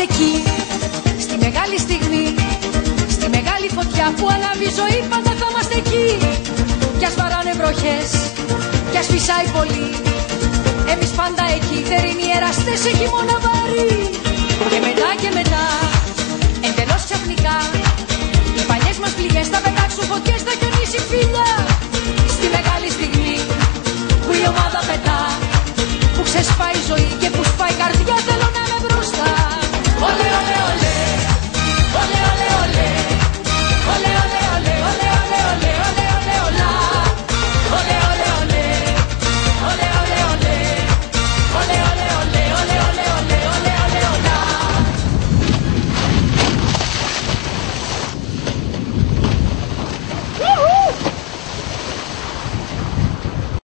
Εκεί, στη μεγάλη στιγμή, στη μεγάλη φωτιά που ανάβει η ζωή, πάντα θα είμαστε εκεί. Κι ας βαράνε βροχές, κι ας φυσάει πολύ, εμείς πάντα εκεί, θερινοί εραστές σε χειμώνα βαρύ. Και